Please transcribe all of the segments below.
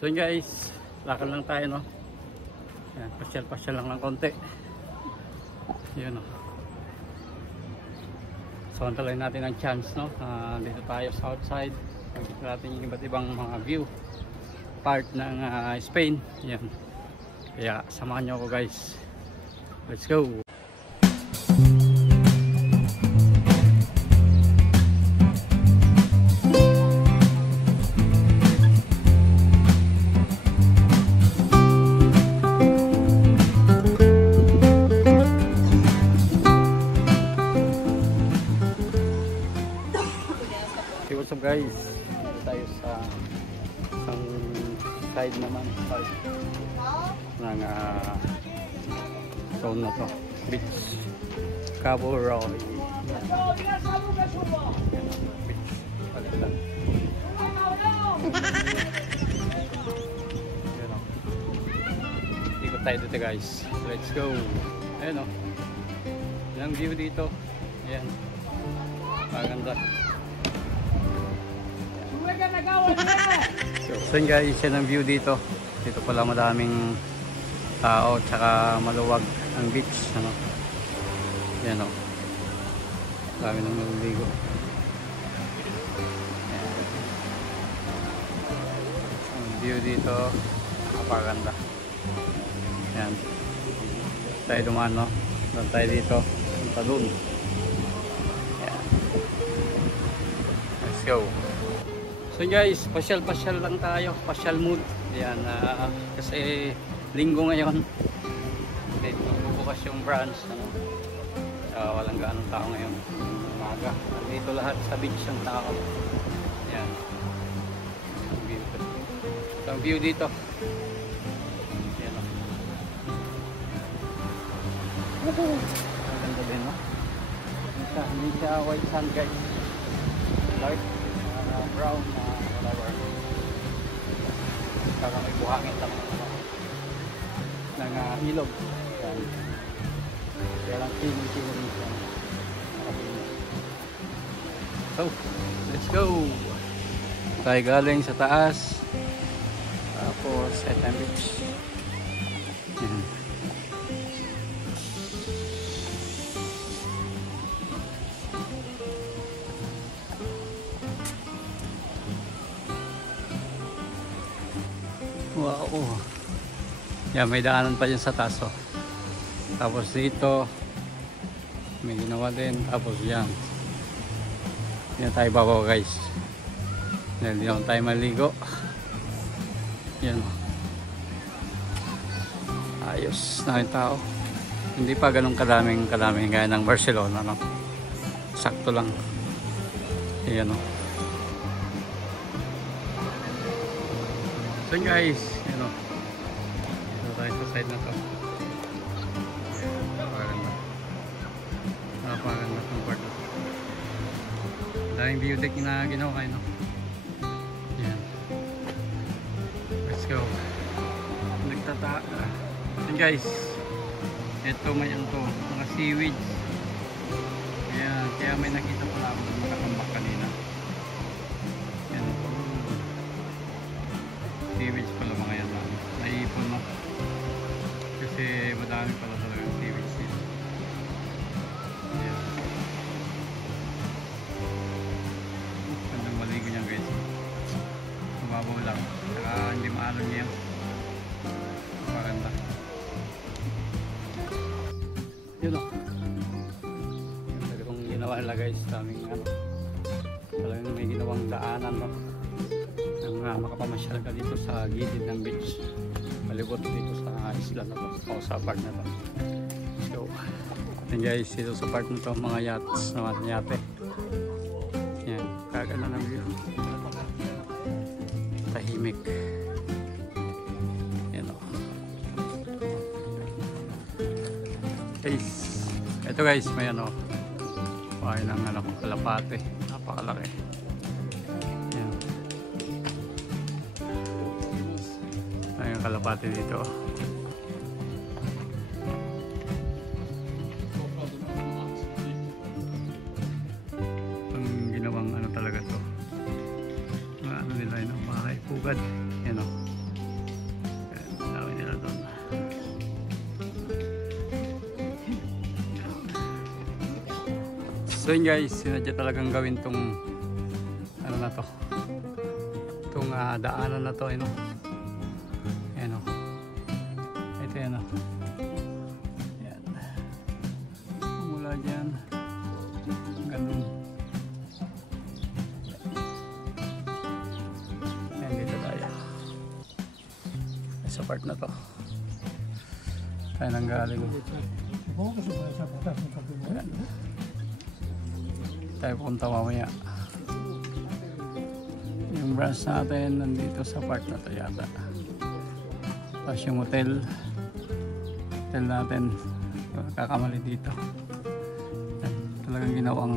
So yun guys, lakad lang tayo, no? Yan, pasyal-pasyal lang ng konti. Yun, no? So antalayin natin ang chance, no? Dito tayo sa outside. Makikita natin yung iba't ibang mga view part ng Spain. Yan. Kaya samahan nyo ako guys. Let's go! What's up guys, dito tayo sa isang side naman part ng zone na to, beach Cabo Roy beach palitan. Ikot tayo dito guys, let's go. Ayan o, ilang view dito, ayan, maganda. So yun guys, yan ang view dito. Dito pala madaming tao, tsaka maluwag ang beach, ano. Yan o, dami nang naliligo. Ang view dito, napakaganda. Yan, tayo dumaan, no? Doon tayo dito, punta dun. Yan, let's go. So guys, pasyal-pasyal lang tayo, pasyal mood. Yan, kasi linggo ngayon. Bukas yung branch, ano? Walang gaanong tao ngayon. Umaga. Dito lahat sa beach ng tao. Yan. Ang view dito. So, ang view dito. Yan o. Ang ganda din, no? Hindi siya white sand guys. Dark. Brown na whatever. Saka may buhangin lang ng ilog. Yan. Kaya lang swimming siya. So, let's go! Tayo galing sa taas. Tapos, Etam Beach. Yan. Wow. Yan, may daanan pa dyan sa taas, oh. Tapos dito may ginawa din. Tapos yan, hindi na tayo babaw guys, hindi naman tayo maligo. Yan, ayos na yung tao. Hindi pa ganun kadaming gaya ng Barcelona, no? Sakto lang. Yan, oh. So guys, you know, dito tayo sa side na to. Napakaganda itong part na to. Daming view deck na ginawa kayo, no? Yan. Let's go. Yan guys, ito may ano to, mga seaweeds. Yan, kaya may nakita pala ako nakakambak kanina. Yan. Seaweeds pala mga yan, naiipon, no? Kasi madami pala talaga seaweeds dito. Ayan. Gandang maligo niyan guys, mababaw lang, saka hindi maalon niya. Maganda yun, o. Talagang ginawa nila guys, daming ano, talagang may ginawang daanan, no? Makapamasyal ka dito sa gilid ng beach, palibot dito sa isla na to, o sa part na to. Let's go. And guys, dito sa part na to, mga yachts na yate. Yan, kaganda ng view, tahimik. Yan, o. Guys, ito guys, may ano, bahay ng ano, kalapate, napakalaki. Kalapati dito. Ang ginawang ano talaga to, mga ano nila yun, mga pugad, yan o. So yun guys, sinadya talagang gawin tong ano na to, itong daanan na to, ano, ayan o, ito yan o, ayan, mula dyan hanggang dun, ayan, dito tayo sa part na to tayo nang galing. Ayan. Tayo punta mamaya. Yung branch natin nandito sa part na to yata. Tapos yung hotel natin kakamali dito. Ayan. Talagang ginawang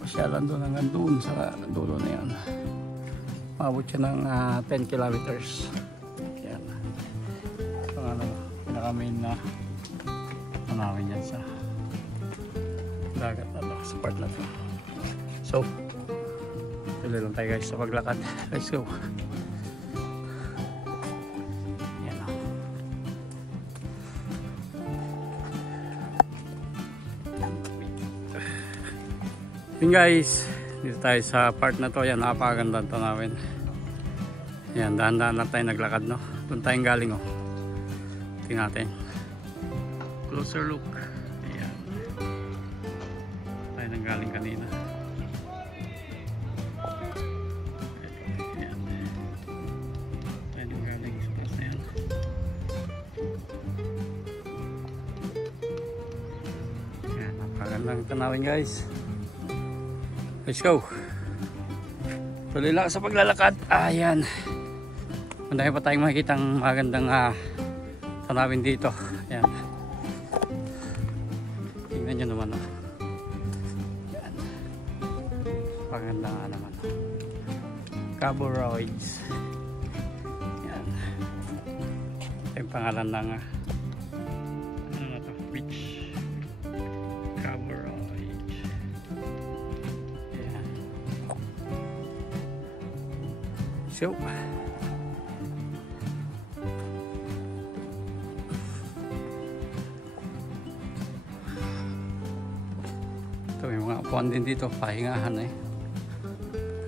pasyalan doon hanggang doon sa dulo na yan. Mabot siya ng 10 kilometers. Ayan. So ano, pinaka-main na namin yan sa dagat na to, sa part na to. So tuloy lang tayo guys sa paglakad. Let's go. Yan o. Yun guys, dito tayo sa part na to. Yan, napakaganda to namin. Yan, dahan-dahan lang tayo naglakad, no. Doon tayong galing, oh. Tingnan natin. Closer look. Ayan. Tayo nang galing kanina. Ayan. Tayo nang galing sa place na yan. Ayan, napakagandang tanawin guys. Let's go. Tuloy lang sa paglalakad. Ayan. Mandahin pa tayong makikitang magandang tanawin dito. Ayan. Tingnan nyo naman, oh. Yan. Paganda nga naman, oh. Cabo Royce. Yan. Ito yung pangalan ng ano na to? Beach. Cabo Royce. Yan. So may mga upuan din dito, pahingahan eh.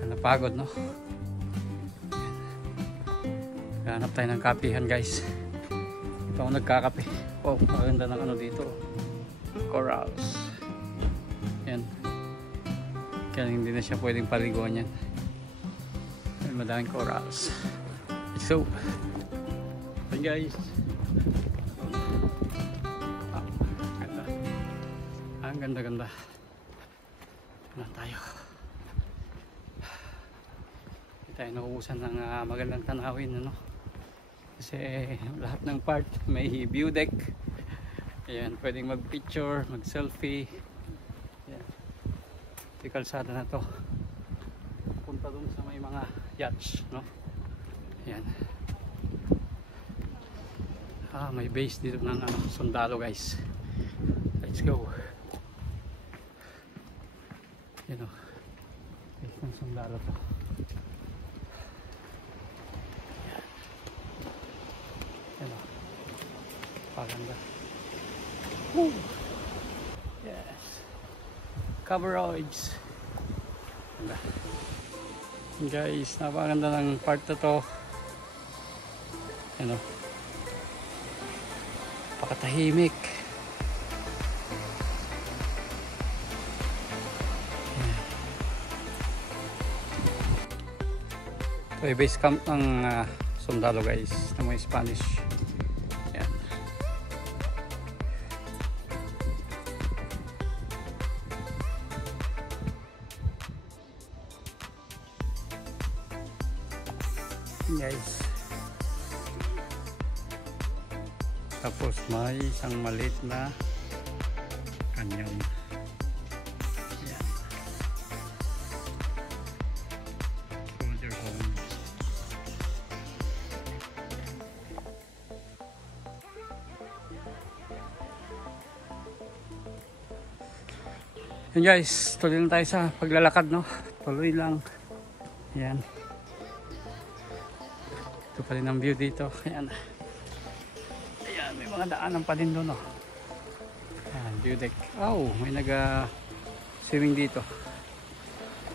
Napagod, no? Hanap tayo ng kapihan guys. Ito ako nagkakape. Oh, maganda ng ano dito, corals. Yan. Kaya hindi na siya pwedeng paliguan yan. May madaming corals. So yun guys. Ganda. Ang ganda-ganda na tayo. Hindi tayo nauusan ng magandang tanawin, ano? Kasi lahat ng part may view deck. Ayan, pwedeng mag picture, mag selfie. Ayan. Yung kalsada na to punta dun sa may mga yachts, no? Ayan. May base dito ng sundalo guys. Let's go. Yan o, base ng sundalo to. Yan o, paganda. Woo! Yes, coverage. Guys, napakaganda ng part na to. Yan o, pakatahimik. Ito ay base camp ng sundalo guys, na mga Spanish. Yan. Guys, tapos may isang maliit na canyon. Yan. Soldier home. Yan guys, tuloy lang tayo sa paglalakad, no? Tuloy lang. Yan. Ito pa rin ang view dito. Ayan. Ayan, may mga daanan pa din doon, oh. Ayan, view deck. Oh, may swimming dito.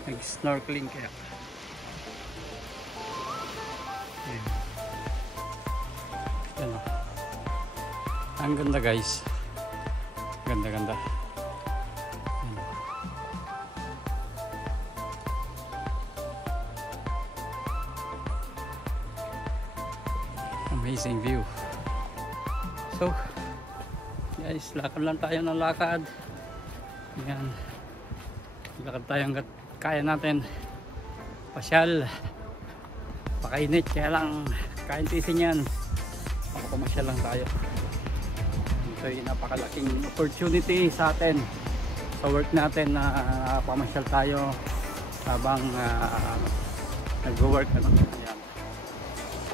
Nag-snorkeling kaya. Ayan. Ayan o. Ang ganda guys. Ganda-ganda. Amazing view. So guys, lakad lang tayo ng lakad. Ayan. Lakad tayo hanggat kaya natin. Pasyal. Pakainit, kaya lang kain tisin yan. Makapamasyal lang tayo. Ito ay napakalaking opportunity sa atin sa work natin na pamasyal tayo habang nag-work. Ayan.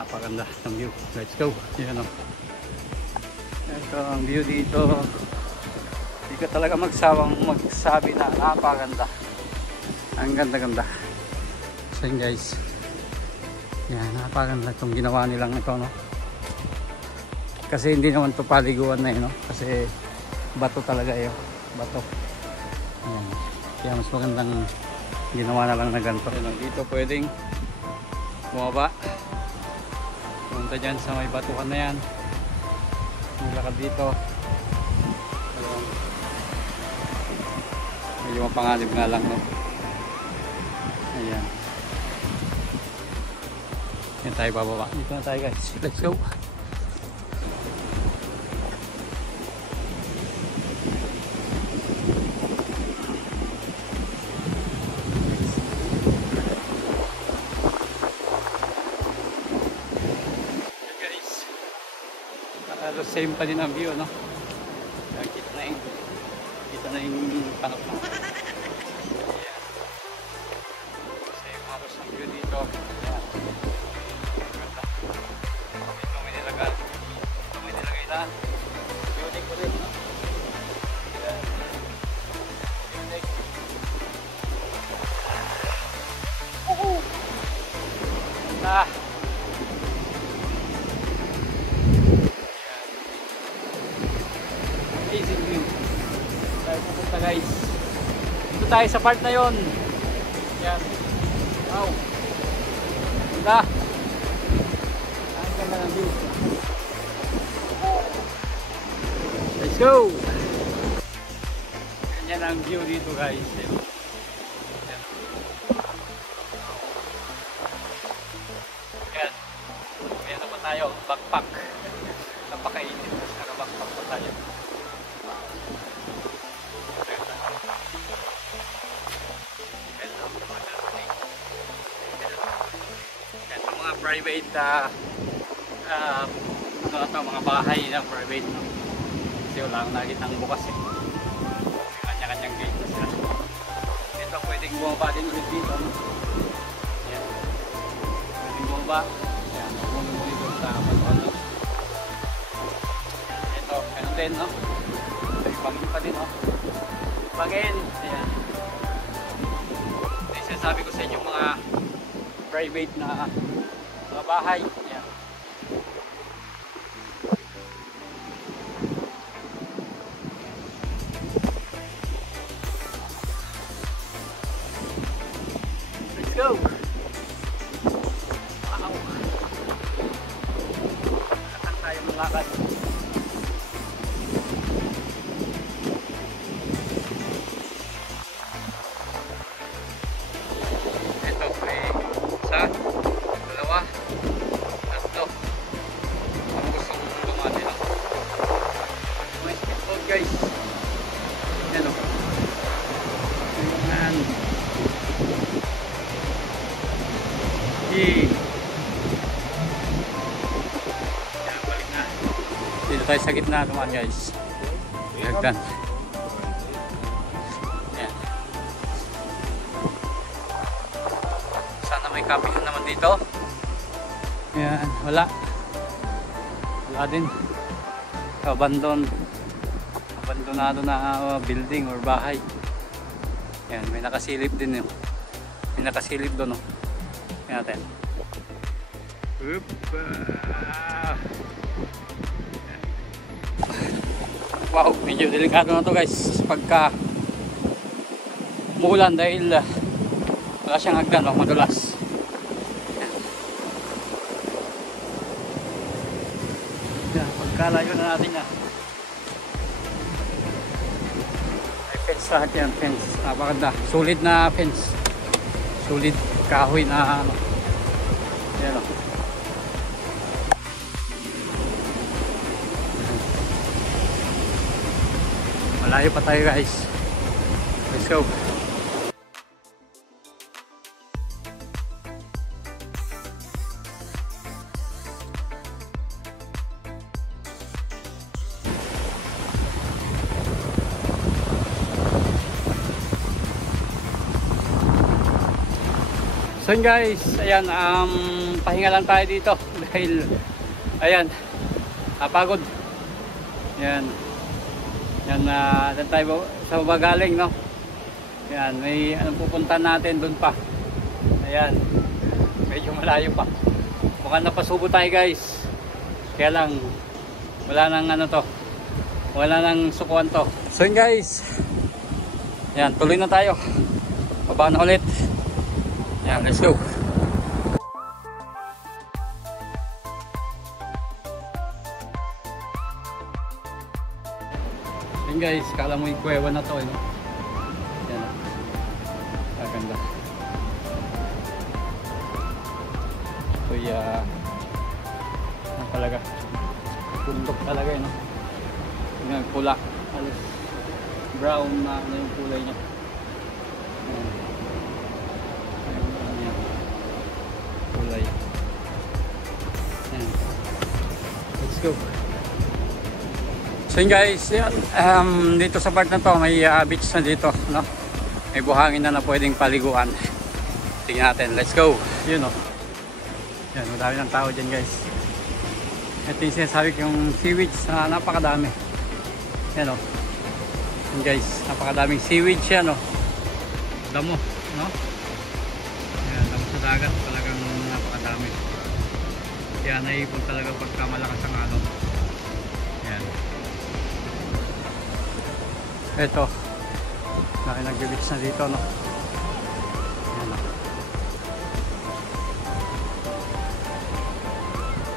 Napakaganda ng view. Let's go. Ayan o. Ito ang view dito. Hindi ka talaga magsawang magsabi na napakaganda. Ang ganda-ganda. So yun guys. Yan, napakaganda itong ginawa nilang ito, no? Kasi hindi naman ito paliguan na yun, no? Kasi bato talaga yun. Bato. Yan. Kaya mas magandang ginawa na lang na ganito. Yan, dito pwedeng bumaba. Punta dyan sa may batukan na yan. Nilakad dito. Medyo mapanganib nga lang, no? Ayan. Yan tayo bababa. Dito na tayo guys. Let's go. Same pa din ang view, no? Kita na yung panok mo. Ayan. Same halos ang view dito. Ayan. Ito may nilagay. Ito may nilagay na. Building ko rin, no? Ayan. Building. Ganda. Amazing view. Tayo pupunta guys. Dito tayo sa part na yon. Yan. Wow. Ganda. Ang ganda ng view. Let's go. Ganyan ang view dito guys. Yan. Yan. Meron pa tayo. Backpack. Napakainit. Naka-backpack pa tayo. Private mga bahay na private, no? Kasi wala akong nakitang bukas eh. Kanya-kanyang gate na sila. Ito pwedeng bumaba din ulit dito, no? Ayan. Pwedeng bumaba. Ayan, bumaba dito sa balkon, no? Ito, ganun din, no? Ito yung pangin pa din, no? Pangin! Ayan. Ito yung sinasabi ko sa inyo mga private na mga bahay. Ayan. Let's go! Wow! Nakatan tayo ng lakad. Ito ay isa, dalawa, tatlo. Ang gustong bumati lang. May speedboat guys. Yan o. Ayan. Yan, balik na. Dito tayo sa gitna naman guys. Hagdan. Yan. Sana may kapit naman dito. Yan, wala. Wala din. Abandonado na building or bahay. Yan, may nakasilip din yun. May nakasilip doon, no? Yan natin. Wow, medyo delikado na to guys pagka umuulan dahil wala siyang hagdan, no? Madulas. Yan, pagkalayo na natin na. May fence lahat yan, fence. Napakaganda. Solid na fence. Solid kahoy na ano. Yan o. Malayo pa tayo guys. Let's go. So guys, ayan, pahinga lang tayo dito dahil ayan, napagod. Ayan. Yan na tayo sa baba galing, no? Ayan, may anong pupuntahan natin doon pa. Ayan. Medyo malayo pa. Mukhang napasubo tayo, guys. Kaya lang wala nang ano to. Wala nang sukuan to. So yun guys. Ayan, tuloy na tayo. Baba na ulit. Ayan, let's go. Ayan guys, kala mo yung kuwewa na to, no? Ayan o. Maganda. So ano talaga? Bundok talaga, no? Yung pula. Alis. Brown na ano yung kulay niya. Kulay. Ayan. Let's go. So yun guys, yan. Dito sa part na to may beach na dito, no? May buhangin na pwedeng paliguan. Tingnan natin, let's go. Yun o. Yan, madami ng tao dyan guys. Ito yung sinasabi ko, yung seaweeds na napakadami. Yan o. Yan guys, napakadaming seaweeds yan o. Damo, no? Yan, damo sa dagat, talagang napakadami. Kaya naipon talaga pagka malakas ang alon. Yan. Ito, nag-beach na dito, no? Yan o.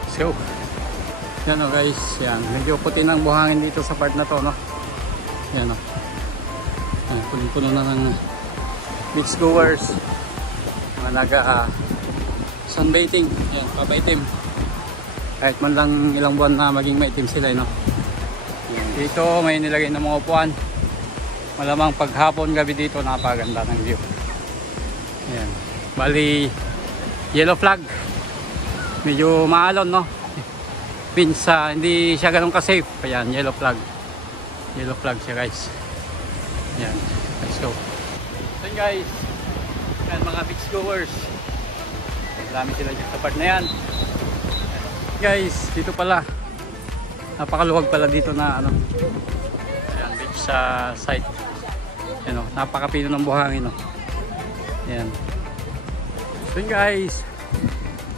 Let's go. Yan o guys, yan. Medyo puti ng buhangin dito sa part na to, no? Yan o. Puno-puno na ng beach goers. Mga naga sunbathing. Yan, papaitim. Kahit man lang ilang buwan na maging maitim sila, no? Yan. Dito may nilagay ng mga upuan. Malamang paghapon gabi dito napaganda ng view. Yan. Bali, yellow flag. Medyo maalon, no? Pinsa, hindi siya ganun ka-safe. Ayan, yellow flag. Yellow flag siya guys. Ayan, let's go. So yun guys, yan mga beach goers. Marami sila dyan sa part na yan. Guys, dito pala. Napakaluwag pala dito na ano. Ayan, beach sa site. Ayan o, napakapino ng buhangin o. Ayan. So yun guys.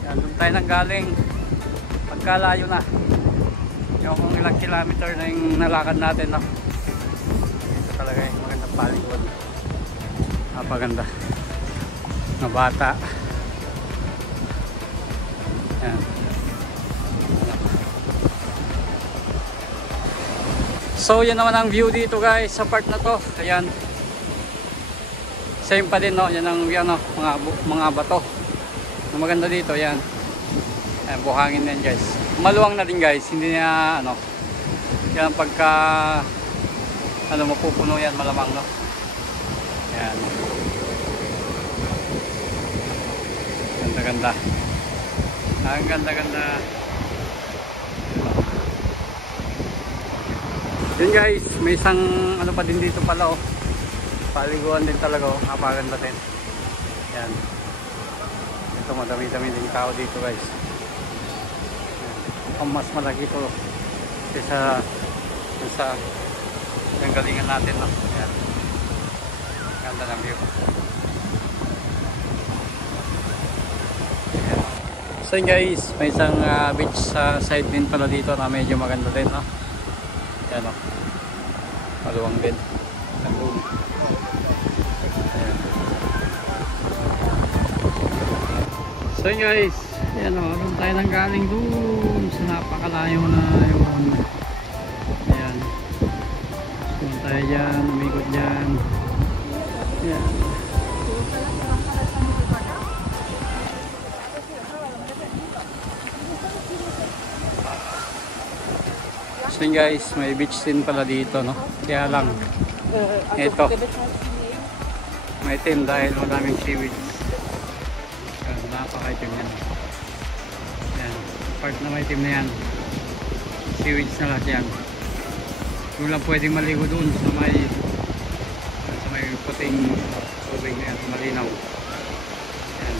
Ayan, doon tayo nang galing. Pagkalayo na yung kung ilang kilometer na yung nalakad natin, no? Ito talaga yung magandang paliguan, napaganda mga bata. Yan. So yan naman ang view dito guys sa part na to. Ayan, same pa din, no? Yan ang view, no? Mga bato na maganda dito. Yan. Ayan, buhangin din guys. Maluwang na din guys. Hindi na ano. Yan pagka ano mapupuno yan malamang, no. Ayan. Ganda-ganda. Ang ganda-ganda. Yun guys, may isang ano pa din dito pala oh. Paliguan din talaga oh. Napakaganda din. Ayan. Ito madami-dami din tao dito guys. Ang mas malaki ito kaysa sa galingan natin, no? Ayan. Ganda ng view. Ayan. So guys, may isang beach sa side din pala dito na medyo maganda din, no? Ayan, no? Maluwang din. Lagoon. Ayan. So yun guys, ayan o, doon tayo nang galing doon sa napakalayo na yun. Ayan. Doon tayo dyan, umikot dyan. Ayan. So yun guys, may beach din pala dito, no? Kaya lang, ito, may itim dahil maraming seaweed. Napaka-itim yan. Yan, part na may itim na yan, seaweeds na lahat yan. Yung lang pwedeng maligo doon sa may puting tubig na yan, malinaw. Yan.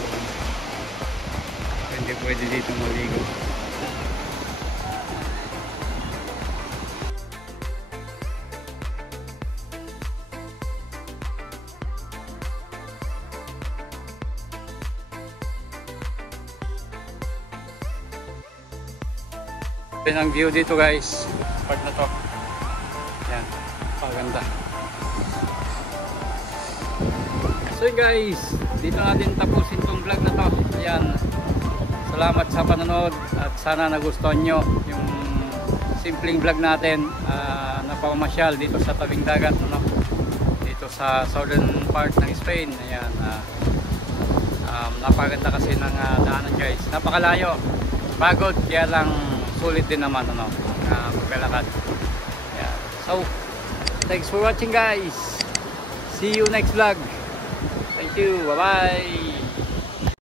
Hindi pwede dito maligo. Yan ang view dito guys, part na to. Yan, paganda. So guys, dito natin tapusin tong vlog na to. Yan, salamat sa panonood at sana nagustuhan nyo yung simpleng vlog natin na pamamasyal dito sa tabing dagat, no? Dito sa southern part ng Spain. Ayan, napaganda kasi ng daanan guys, napakalayo, pagod, kaya lang sulit din naman paglalakad. Yeah. So, thanks for watching guys. See you next vlog. Thank you. Bye bye.